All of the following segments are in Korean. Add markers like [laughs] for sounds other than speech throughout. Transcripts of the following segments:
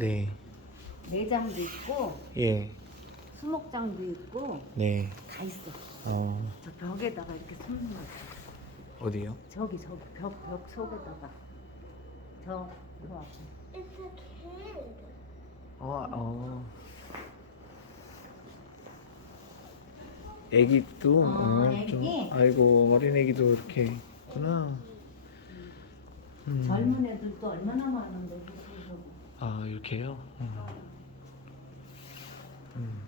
네. 매장도 있고 예. 수목장도 있고 네. 다 있어. 어. 저 벽에다가 이렇게 숨는 거. 어디요? 저기 저벽벽 속에다가 저그 앞에. It's a kid. 어, 어. 애기도 어, 어, 애기? 좀 아이고 어린 애기도 이렇게 있구나. 음. 젊은 애들도 얼마나 많은데 그래서 아 이렇게요? 음. 음.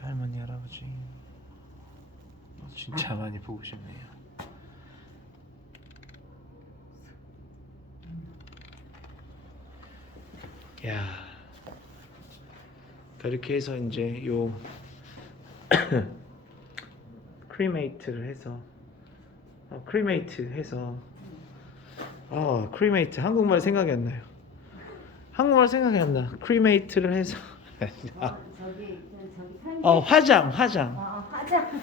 할머니 할아버지 어, 진짜 많이 보고 싶네요. 야 그렇게 해서 이제 요 [coughs] 크리메이트를 해서 어, 크리메이트 해서 아 크리메이트 한국말 생각이 안 나요. 한국말 생각이 안 나. 크리메이트를 해서 어, 저기 저기 산 어 화장 화장 어, 화장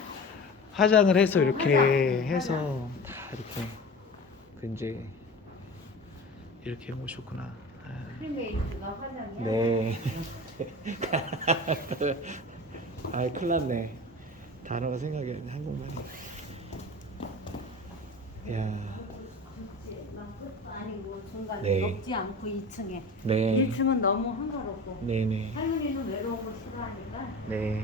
화장을 해서 이렇게 화장, 해서 다 이렇게 그 이제 이렇게 해보셨구나. 아, 크리메이트가 화장이야. 네. [laughs] 아이 큰일 났네. 단어가 생각이 안 나. 한국말이. 야. 막 끝도 아니고 중간에 네. 높지 않고 2층에 네. 1층은 너무 한가롭고 네 네. 할머니는 외로운 거 싫어하니까 네.